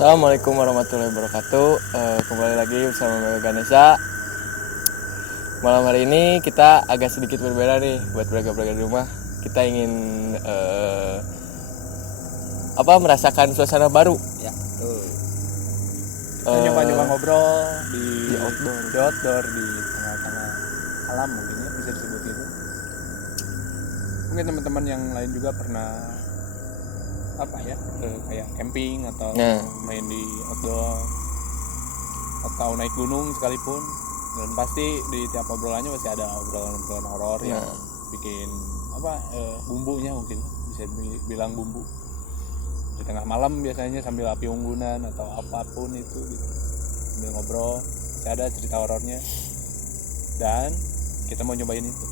Assalamualaikum warahmatullahi wabarakatuh. Kembali lagi bersama Mega Ganesha. Malam hari ini kita agak sedikit berbeda nih buat belaga-belaga di rumah. Kita ingin merasakan suasana baru. Ya, betul. Nyoba-nyoba ngobrol di outdoor di tengah-tengah alam mungkin ya bisa disebut gitu. Mungkin teman-teman yang lain juga pernah kayak camping atau main di outdoor atau naik gunung sekalipun, dan pasti di tiap obrolannya pasti ada obrolan horor yang bikin bumbunya, mungkin bisa bilang bumbu di tengah malam biasanya sambil api unggunan atau apapun itu gitu. Sambil ngobrol pasti ada cerita horornya, dan kita mau nyobain itu.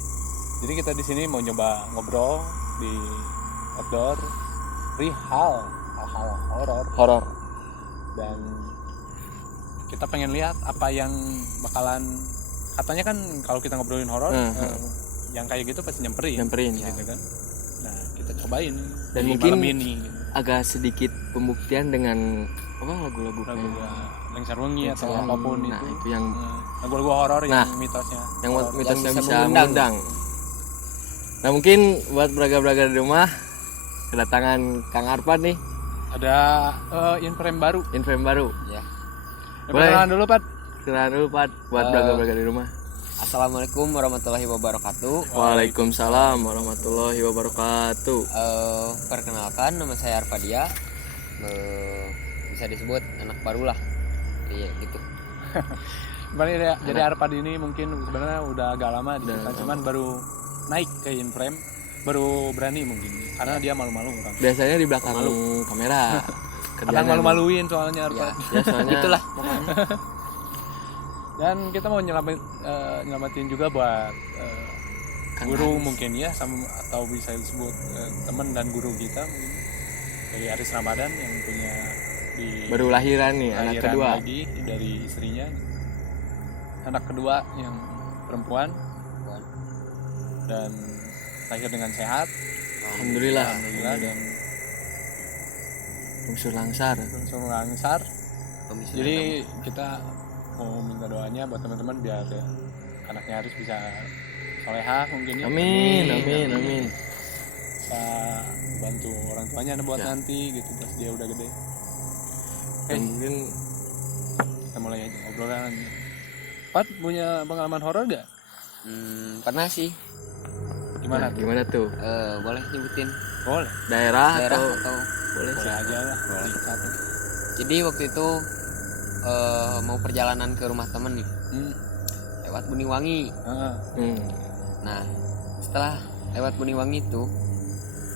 Jadi kita di sini mau nyoba ngobrol di outdoor hal-hal horor, dan kita pengen lihat apa yang bakalan, katanya kan kalau kita ngobrolin horor yang kayak gitu pasti nyamperin gitu kan. Nah, kita cobain dan di mungkin malam ini gitu. Agak sedikit pembuktian dengan lagu-lagu Lengser Wengi atau apapun itu. Itu yang lagu-lagu horor yang mitosnya, yang mitosnya bisa mengundang. Nah, mungkin buat belaga-belaga di rumah, kedatangan Kang Arfad nih. Ada inframe baru. Ya. Kenalan dulu, Pat. Buat belaga-belaga di rumah. Assalamualaikum warahmatullahi wabarakatuh. Waalaikumsalam warahmatullahi wabarakatuh. Perkenalkan, nama saya Arfadia. Bisa disebut anak baru lah. Iya gitu. Jadi Arfad ini mungkin sebenarnya udah agak lama di kita, cuman baru naik ke inframe, baru berani mungkin karena dia malu-malu orang. Biasanya di belakang kamera. Kadang malu-maluin soalnya Arfad. Ya soalnya itulah. Dan kita mau nyelamatin juga buat guru mungkin ya, atau bisa disebut teman dan guru kita mungkin, dari Aris Ramadan yang punya baru lahiran nih, anak kedua lagi dari istrinya, anak kedua yang perempuan dan lahir dengan sehat, alhamdulillah, dan unsur langsar. Jadi kita mau minta doanya buat teman-teman biar anaknya Aris bisa solehah mungkin ya. Amin. Bisa bantu orang tuanya buat nanti gitu pas dia udah gede. Mungkin kita mulai aja obrolan. Pat, punya pengalaman horor gak? Pernah sih. Gimana tuh? Boleh nyebutin? Boleh. Daerah atau boleh aja lah. Jadi waktu itu mau perjalanan ke rumah temen nih, lewat Buniwangi. Nah, setelah lewat Buniwangi itu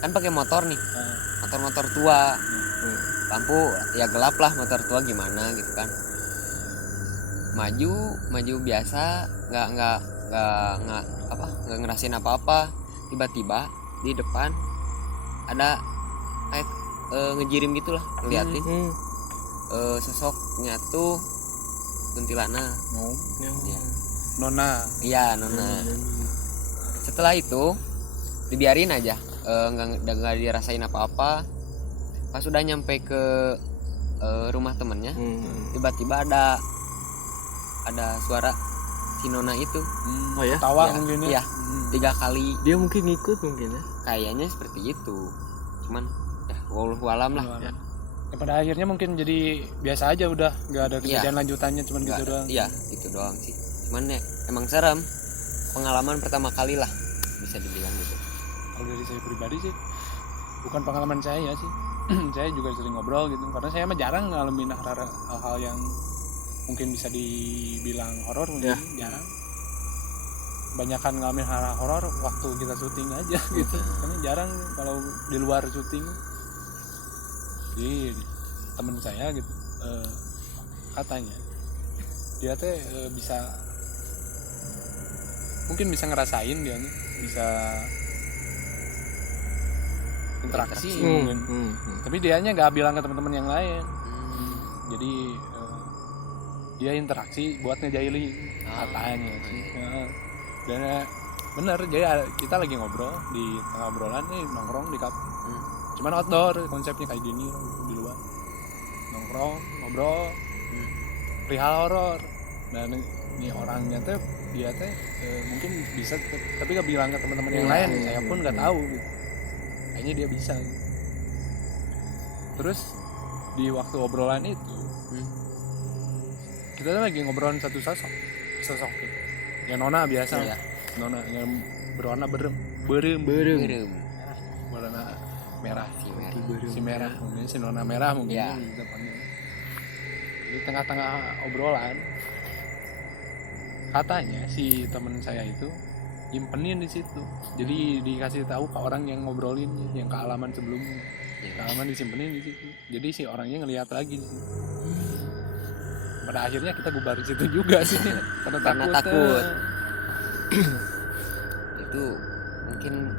kan pakai motor nih, motor tua, lampu ya gelap lah, motor tua gimana gitu kan. Maju biasa, nggak ngerasain apa-apa. Tiba-tiba di depan ada kayak ngejirim gitulah, ngeliatin sosoknya tuh kuntilanak. Nona. Iya, Nona. Setelah itu dibiarin aja, nggak dirasain apa-apa. Pas sudah nyampe ke rumah temennya, tiba-tiba ada suara si Nona itu. Oh ya? Tawa mungkin ya. Iya, 3 kali. Dia mungkin ikut mungkin ya. Kayaknya seperti itu. Cuman ya wallahu alam lah. Ya, pada akhirnya mungkin jadi biasa aja, udah nggak ada kejadian lanjutannya, cuman gitu doang. Iya, itu doang sih. Cuman ya emang serem. Pengalaman pertama kali lah bisa dibilang gitu. Kalau dari saya pribadi sih bukan pengalaman saya sih. Saya juga sering ngobrol gitu, karena saya mah jarang ngalamin hal-hal yang mungkin bisa dibilang horor, mungkin jarang. Banyakan ngalamin hal horor waktu kita syuting aja gitu. Karena jarang kalau di luar syuting. Jadi temen saya gitu, katanya dia teh mungkin bisa ngerasain, dia bisa interaksi mungkin. Tapi dianya nggak bilang ke teman-teman yang lain. Jadi dia interaksi buat ngejailin katanya sih. Dan bener, jadi kita lagi ngobrol di tengah obrolan nih, nongkrong di cuman outdoor konsepnya kayak gini di luar. nongkrong ngobrol perihal horor. Dan ini orangnya teh dia teh mungkin bisa tapi gak bilang ke teman-teman yang lain, saya pun nggak tahu gitu. Kayaknya dia bisa gitu. Terus di waktu obrolan itu kita tuh lagi ngobrolin satu sosok gitu. Ya nona biasa, nona yang berwarna berem warna merah, si merah mungkin si nona merah mungkin kita panggil. Di tengah-tengah obrolan katanya si teman saya itu nyimpenin di situ, jadi dikasih tahu ke orang yang ngobrolin yang ke halaman sebelumnya, halaman disimpenin di situ, jadi si orangnya ngelihat lagi di situ. Pada akhirnya kita bubar di situ juga sih karena takut. Itu mungkin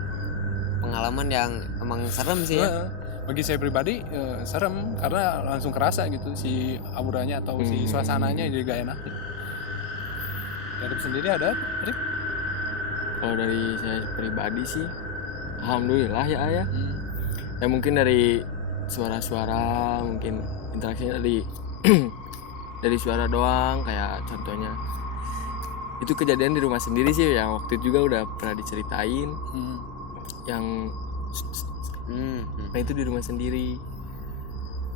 pengalaman yang emang serem sih ya. Bagi saya pribadi serem karena langsung kerasa gitu si auranya atau si suasananya jadi gak enak. Dari sendiri ada Rip? Kalau dari saya pribadi sih alhamdulillah ya ayah. Ya mungkin dari suara-suara, mungkin interaksinya dari suara doang, kayak contohnya itu kejadian di rumah sendiri sih yang waktu itu juga udah pernah diceritain. Yang nah itu di rumah sendiri.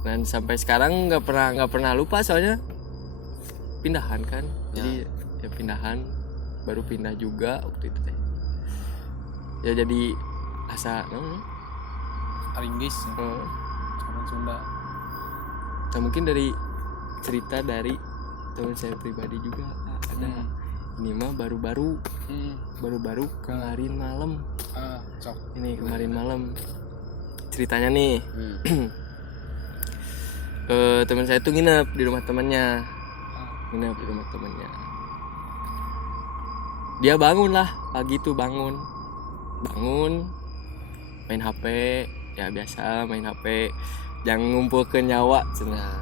Dan sampai sekarang nggak pernah lupa, soalnya pindahan kan. Jadi ya pindahan, baru pindah juga waktu itu teh. Ya jadi asa Aringgis orang Sunda. Nah, mungkin dari cerita dari teman saya pribadi juga ada. Ini mah baru-baru kemarin malam. Ini kemarin malam ceritanya nih. Teman saya tuh nginep di rumah temannya. Dia bangun lah pagi tuh, bangun main HP, ya biasa main HP, jangan ngumpulkeun nyawa cenah.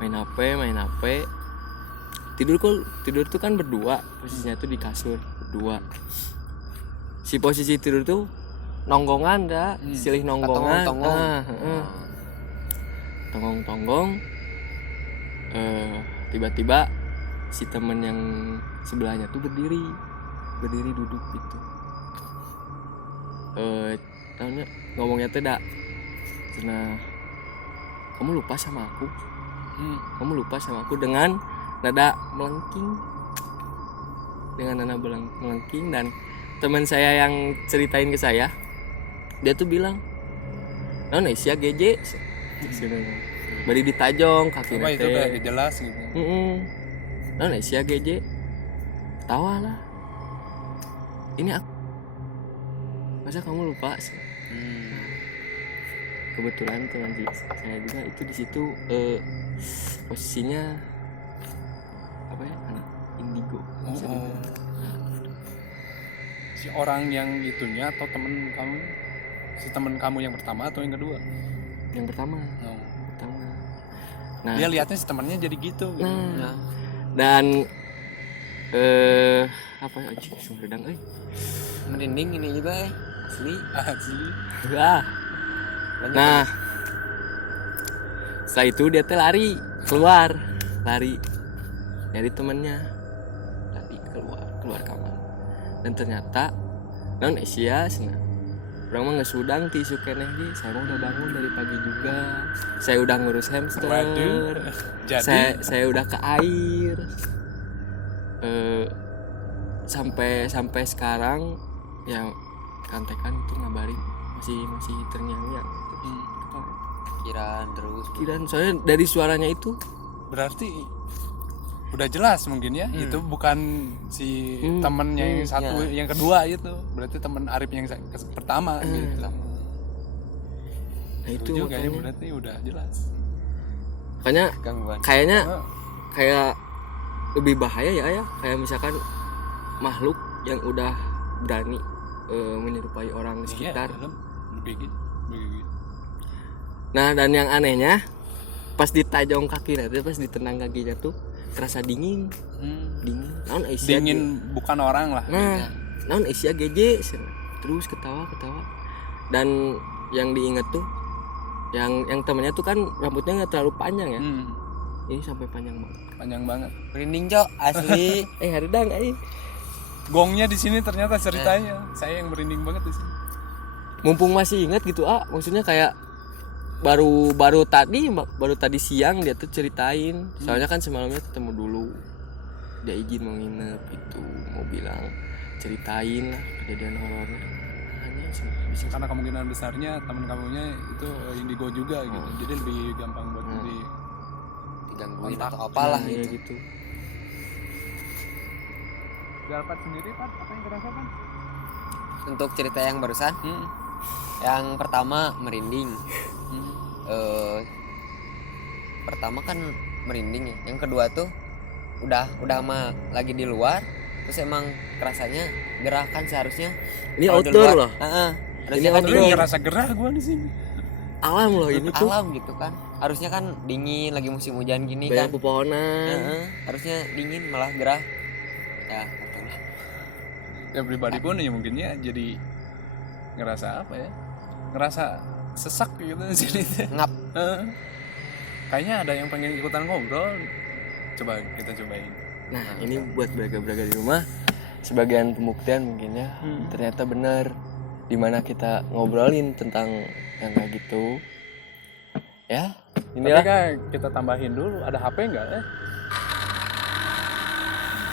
Main HP. Tidur tuh kan berdua, posisinya tuh di kasur berdua. Si posisi tidur tuh nonggongan dah, silih nonggongan. Tonggong. Tiba-tiba si temen yang sebelahnya tuh berdiri duduk gitu. Ngomongnya tuh karena kamu lupa sama aku dengan nada melengking. Dan teman saya yang ceritain ke saya, dia tuh bilang, "Naon sia geje?" Bari ditajong kaki apa itu kayak jelas gitu. Naon sia geje? Tawa lah. Ini aku. Masa kamu lupa sih? Kebetulan teman saya juga itu di situ posisinya apa ya, anak indigo. Si orang yang itunya atau temen kamu, si temen kamu yang pertama atau yang kedua? Yang pertama. Nah, dia lihatnya si temennya jadi gitu. Nah. Dan apa ya, sumredang merinding ini juga asli. Nah, setelah itu dia teh lari nyari temennya, lari keluar kamar. Dan ternyata non Asia orang mah ngesudang tisu keneh ge. Saya udah bangun dari pagi juga, saya udah ngurus hamster. Saya udah ke air. Sampai sekarang ya kantekan itu ngabarin masih terngiang-ngiang. Kiraan soalnya dari suaranya itu berarti udah jelas mungkin ya. Itu bukan si temennya yang satu, yang kedua itu berarti temen Arif yang pertama gitu. Nah itu juga ya, berarti udah jelas. Makanya kayaknya kayak lebih bahaya ya, kayak misalkan makhluk yang udah berani menyerupai orang di sekitar. Lebih gitu. Nah, dan yang anehnya pas ditajong kakinya tuh, pas ditendang kakinya tuh kerasa dingin. Naon Asia dingin bukan orang lah. Nah, naon Asia geje terus ketawa. Dan yang diinget tuh Yang temennya tuh kan rambutnya nggak terlalu panjang ya. Ini sampai panjang banget. Merinding Cok asli. Haridang Gongnya di sini ternyata ceritanya. Saya yang merinding banget di sini. Mumpung masih ingat gitu maksudnya kayak baru tadi siang dia tuh ceritain. Soalnya kan semalamnya ketemu dulu. Dia izin mau nginep itu, mau bilang ceritain lah kejadian horornya. Bisa karena kemungkinan besarnya teman kamunya itu indigo juga gitu. Jadi lebih gampang buat digangguin atau apalah ya gitu. Dapat sendiri Pak, apa yang dirasakan? Untuk cerita yang barusan, yang pertama merinding. Pertama kan merinding ya. Yang kedua tuh udah mah lagi di luar, terus emang kerasanya gerah kan seharusnya. Ini outdoor loh. Harusnya kan dingin. Ngerasa gerah gua di sini. Alam loh ini tuh. Alam gitu kan. Harusnya kan dingin lagi musim hujan gini banyak kan. Pepohonan. Harusnya dingin malah gerah. Ya, betul. Ya pribadi pun ya mungkinnya jadi ngerasa apa ya? Ngerasa sesak gitu jadi. Ngap. Kayaknya ada yang pengen ikutan ngobrol. Coba kita cobain. Nah, ini buat braga-braga di rumah. Sebagian pembuktian mungkin ya. Ternyata benar dimana kita ngobrolin tentang yang kayak gitu. Ya, inilah. Tapi kan kita tambahin dulu, ada HP enggak ya?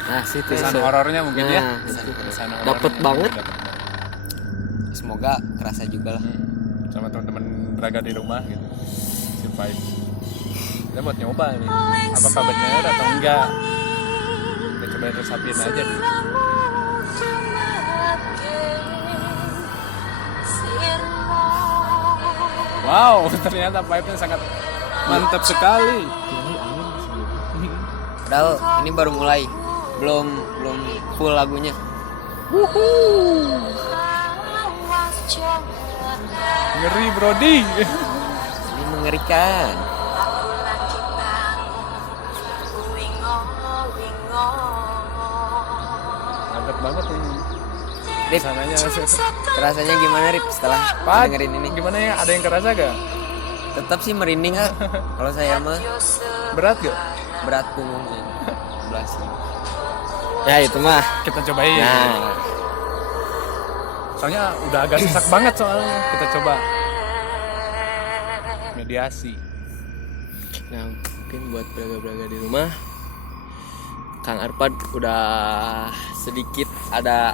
Nah, sih kesan horornya mungkin ya. Dapat banget. Semoga kerasa juga lah. Sama teman-teman braga di rumah gitu. Survive. Kita buat nyoba nih. Apakah benar atau enggak? Kita coba resapin aja dulu. Wow, ternyata pipe-nya sangat mantap sekali. Padahal ini baru mulai, belum full lagunya. Ngeri Brody. Ini mengerikan. Mantap banget ini. Rip, rasanya gimana Rip setelah dengerin ini? Gimana ya? Ada yang kerasa gak? Tetap sih merinding kan? Kalau saya mah. Berat gak? Berat punggungnya. Belas. Ya itu mah kita cobain. Nah. Soalnya udah agak sesak banget soalnya. Kita coba mediasi. Nah, mungkin buat braga-braga di rumah, Kang Arpad udah sedikit ada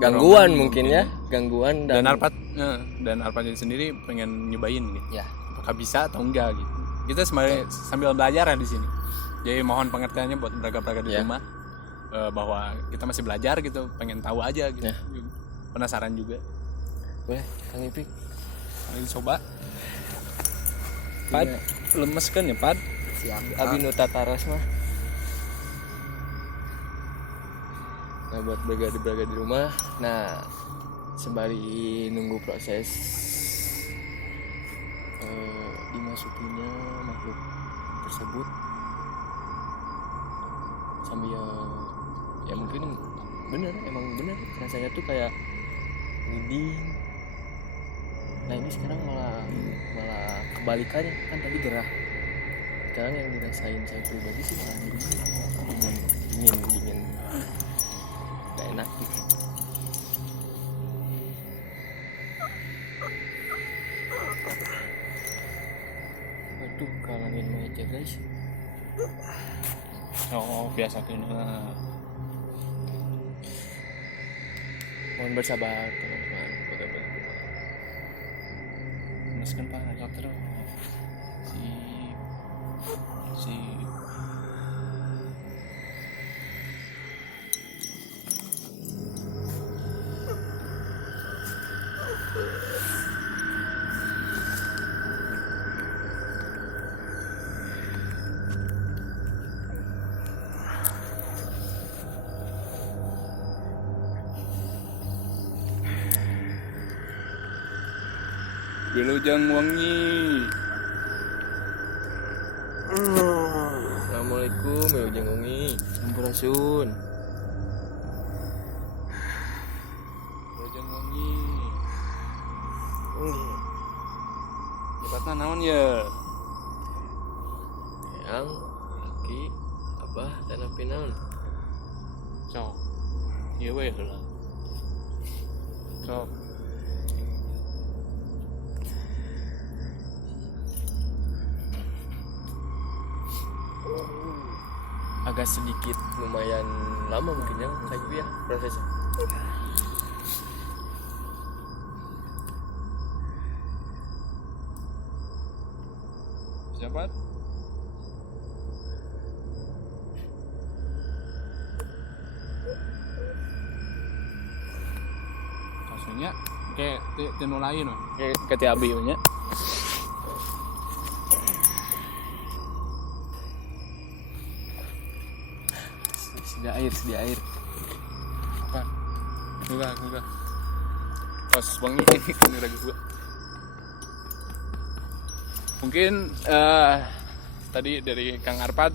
gangguan mungkin ya, gangguan dan Arpad sendiri pengen nyobain gitu. Ya. Apakah bisa atau enggak gitu. Kita sambil belajar ya di sini. Jadi mohon pengertiannya buat braga-braga di rumah bahwa kita masih belajar gitu, pengen tahu aja gitu. Penasaran juga. Boleh, Kang Ipik. Ayo coba. Pad, lemes kan ya, Pad? Siap. Abi nu tataras mah. Nah, buat braga di rumah, nah sembari nunggu proses dimasukinya makhluk tersebut, sambil ya mungkin emang bener rasanya tuh kayak merinding. Nah ini sekarang malah kebalikannya, kan tadi gerah, sekarang yang dirasain saya pribadi sih malah dingin gak enak gitu. Waduh, kalangin meja guys. Oh, biasa kan. Mohon bersabar teman-teman. Masukkan Pak, ya terus. Si Wilujeng Wangi. Assalamualaikum, Wilujeng Wangi. Sampurasun. Wilujeng Wangi. Kita Arpatna naon ya? Yang Ki Abah tanapi naon? Sok. Ieu we heula. Sok. Agak sedikit lumayan lama mungkin ya kayak gitu ya prosesnya. Siapa? Kasusnya kayak tinu lain loh. Kayak ti abi nya. Sedia air. Apa? Enggak. Pas wangi ini ragu gua. Mungkin tadi dari Kang Arpad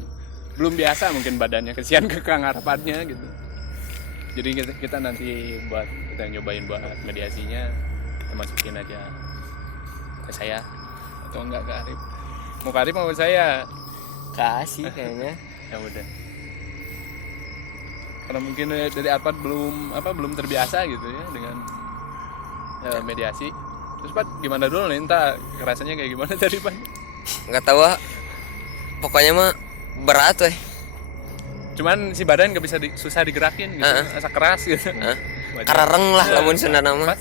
belum biasa mungkin badannya, kesian ke Kang Arpadnya gitu. Jadi kita nanti kita nyobain buat mediasinya, kita masukin aja ke saya atau enggak ke Arif. Mau ke Arif mau ke saya? Kasih kayaknya. Ya udah. Karena mungkin dari Arpad belum terbiasa gitu ya dengan mediasi. Terus Pak gimana dulu nih, entah rasanya kayak gimana tadi Pak? Nggak tahu, pokoknya mah berat weh. Cuman si badan gak bisa susah digerakin gitu, asa keras gitu. Karareng lah lamun Sunda nama.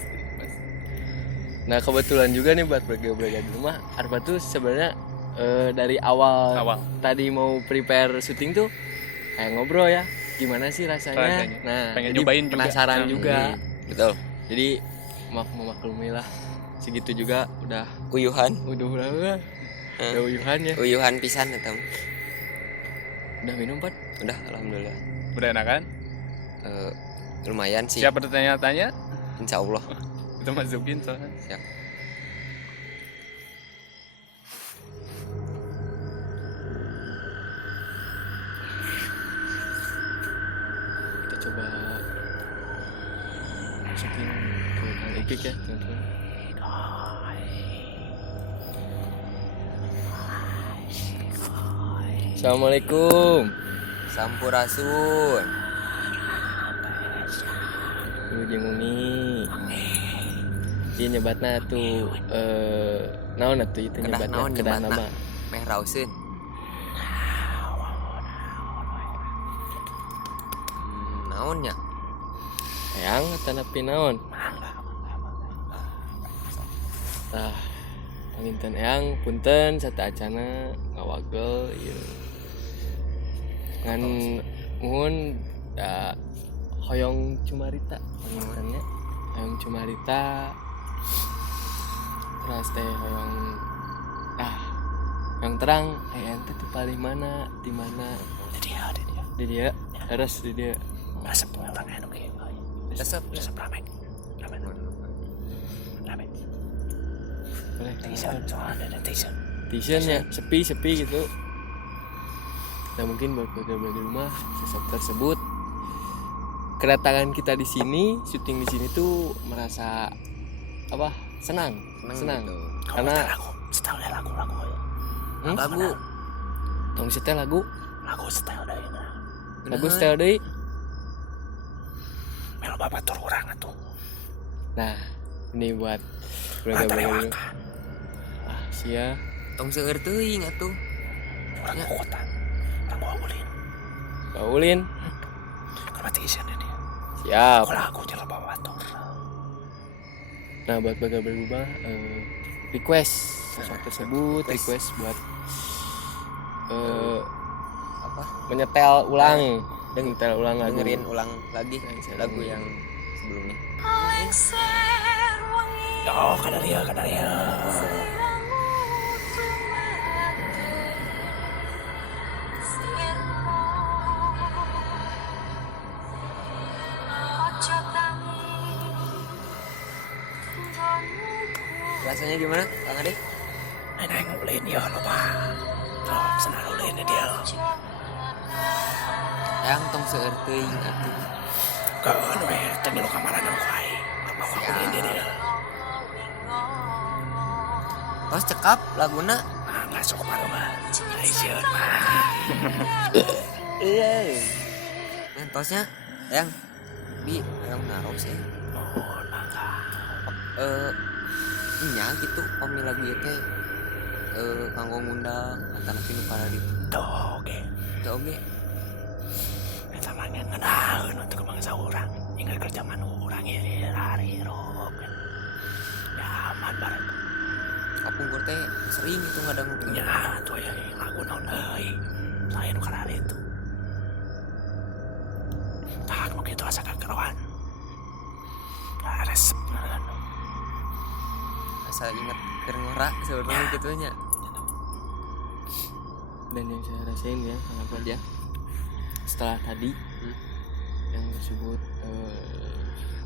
Nah kebetulan juga nih buat bergabung di rumah, Arpad tuh sebenarnya dari awal tadi mau prepare syuting tuh kayak ngobrol ya, gimana sih rasanya. Nah pengen jadi nyobain penasaran juga. Betul. Jadi memaklumi lah, segitu juga udah Uyuhan udah uyuhan ya. Uyuhan pisan eta. Udah minum Pat? Udah, alhamdulillah. Udah enak kan? Lumayan sih. Siap bertanya-tanya? Insya Allah. Kita masukin soalnya. Siap. Kita coba masukin ke Kang Ipik ya teman-teman. Assalamualaikum. Sampurasun. Jeung Umi. Ieu nyebatna tuh naon atuh itu nyebatna kedah nama? Meh rauseun. Naon nya? Hayang tanapi naon? Tah panginten eyang punten sata acana ngawagel ieu. Ngan muhun hoyong cumarita pangintennya. Hoyong cumarita terus teh hoyong yang terang ente tuh paling mana di mana di dia harus di dia Resep orang anu ge. Resep rame. boleh Tisun ya sepi gitu. Nah mungkin buat beberapa di rumah sesep tersebut kedatangan kita di sini syuting di sini tuh merasa apa senang gitu. Karena style lagu lagu tong setel lagu style deuna. lagu style deui Mel babatur urang atuh. nah ini buat beberapa sia tong seueur teuing atuh. Urang kokotan. Urang Paulin berarti isian dia. siap. Lagu jalan babatur. Nah buat beberapa request sosok tersebut request buat menyetel ulang lagu, dengerin ulang lagi lagu yang sebelumnya. Oh, kadaria. Rasanya gimana, Kang Ade? Enak ngulin ya lupa. Oh, senang ngulin dia. Yang tong seueur teuing atuh. Kawan we, tadi lo kamaran aku ai. Apa ngulin dia. tos cekap laguna nggak sok mah aisyah iya mentosnya yang yang naruh sih nya gitu pami lagu ieu teh kanggo ngundang antara pinu paradi oke eta mah ngeundaheun untuk bangsa urang ingat kerja man urang ieu hari rok nyaman bareng kapungkur teh sering itu ngadang nya tuh ya lagu naon deui lain kana itu tak mau gitu asa kakeroan resep asa inget keur ngora sebenarnya gitu nya. Dan yang saya rasain ya kenapa dia setelah tadi yang tersebut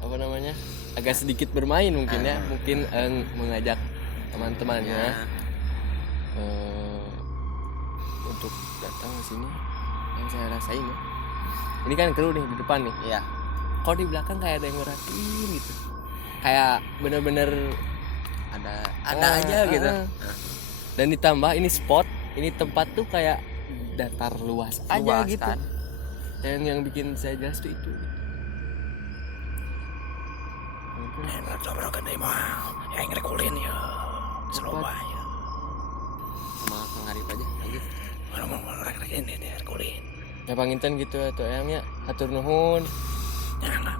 apa namanya agak sedikit bermain mungkin ya mungkin mengajak teman-temannya untuk datang ke sini. Yang saya rasain ya ini kan kru nih di depan nih Iya. Kalau di belakang kayak ada yang ngeratiin gitu kayak bener-bener ada aja gitu. Dan ditambah ini spot ini tempat tuh kayak datar luas aja gitu kan? yang bikin saya jelas tuh itu coba kan mah yang ngerekulin ya seloba ya Sama Kang Arif aja lanjut. mau rek ini deh rekulin ya panginten gitu atau ayamnya hatur nuhun ya enggak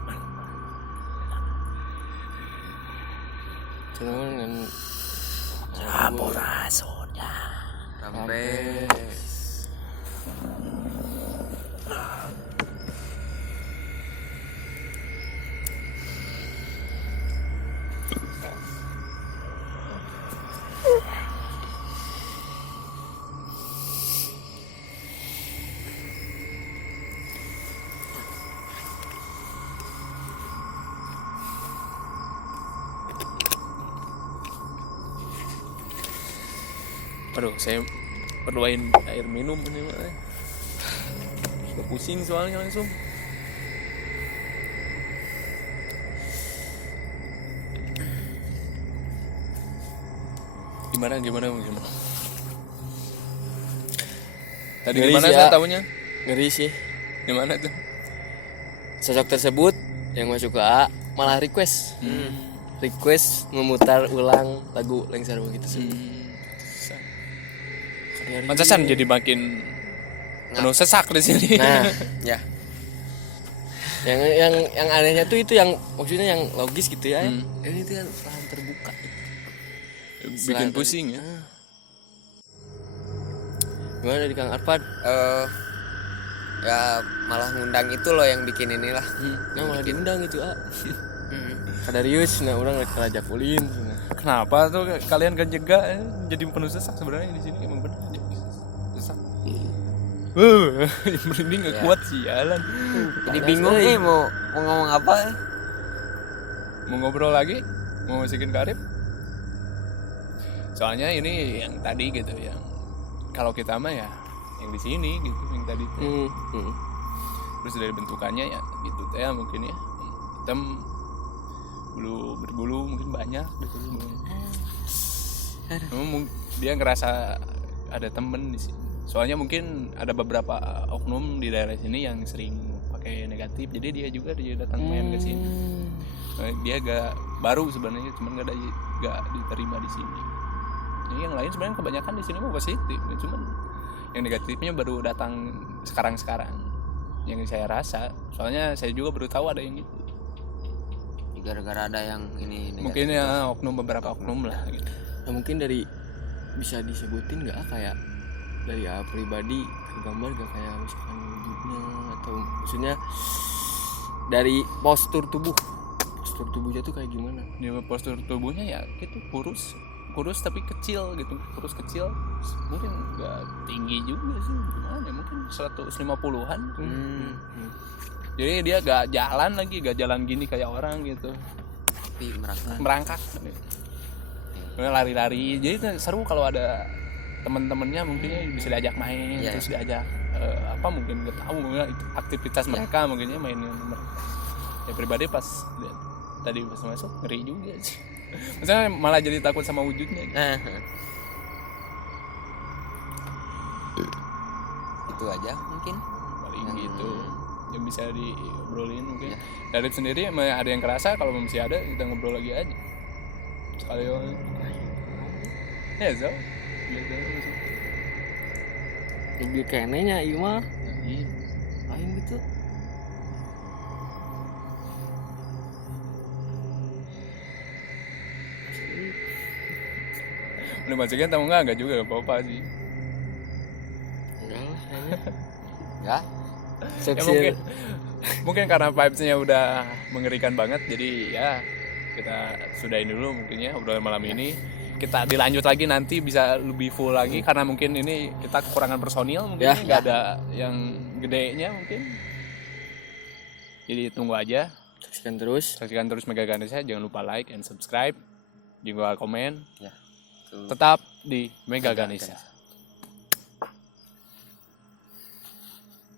nuhun dan sampurasunnya Sampai Aduh, saya perluin air minum ini mah. Sudah pusing soalnya langsung. Gimana? Tadi Ngeri gimana sih, saya ya. tahunya? ngeri sih Gimana tuh? sosok tersebut yang masuk ke A malah request memutar ulang lagu Lengser begitu sih. Pantesan jadi makin penuh sesak di sini. Nah, ya yang anehnya tuh itu yang maksudnya yang logis gitu ya. Ini tuh kan lahan terbuka. Bikin pusing ya. Gimana dari Kang Arfad? ya malah ngundang itu loh yang bikin inilah. Nah malah diundang itu Kadarius, nah orang rajak ulin. Kenapa tuh kalian kan jaga jadi penuh sesak sebenarnya di sini emang benar sesak. Merinding nggak kuat sialan. Jadi bingung nih mau ngomong apa? Mau ngobrol lagi? Mau masukin Karib? Soalnya ini yang tadi gitu yang kalau kita mah ya yang di sini gitu yang tadi tuh. Terus dari bentukannya ya gitu ya mungkin ya hitam berbulu mungkin banyak gitu dia ngerasa ada temen di sini. Soalnya mungkin ada beberapa oknum di daerah sini yang sering pakai negatif, jadi dia juga datang main ke sini. Dia gak baru sebenarnya, cuman gak diterima di sini. Ini yang lain sebenarnya kebanyakan di sini mah positif, cuman yang negatifnya baru datang sekarang yang saya rasa. Soalnya saya juga baru tahu ada yang gitu. Gara-gara ada yang ini negatif. Mungkin ya beberapa oknum lah gitu. Nah, mungkin dari bisa disebutin nggak kayak dari A pribadi tergambar gak kayak misalkan wujudnya atau maksudnya dari postur tubuhnya tuh kayak gimana? Dia postur tubuhnya ya gitu kurus tapi kecil gitu, mungkin nggak tinggi juga sih, gimana ya, mungkin 150-an. Jadi dia gak jalan gini kayak orang gitu, Tapi merangkak lari-lari. Jadi seru kalau ada teman-temannya, mungkin bisa diajak main, terus diajak mungkin nggak tahu itu aktivitas mereka, mungkinnya main dengan mereka. Ya pribadi pas tadi masuk ngeri juga sih. Maksudnya malah jadi takut sama wujudnya. Itu aja mungkin paling gitu yang bisa diobrolin mungkin. Dari sendiri ada yang kerasa kalau masih ada kita ngobrol lagi aja sekali ya so lebih kenenya ieu mah lain gitu. Udah masukin tahu enggak juga apa-apa sih. Enggak lah kayaknya. enggak Ya, mungkin karena vibes-nya udah mengerikan banget, jadi ya kita sudahin dulu mungkin ya obrolan malam ini. Kita dilanjut lagi nanti bisa lebih full lagi karena mungkin ini kita kekurangan personil mungkin nggak ada yang gedenya mungkin. Jadi tunggu aja. Saksikan terus Mega Ganesha, jangan lupa like and subscribe, juga komen. Ya. Tetap di Mega Ganesha.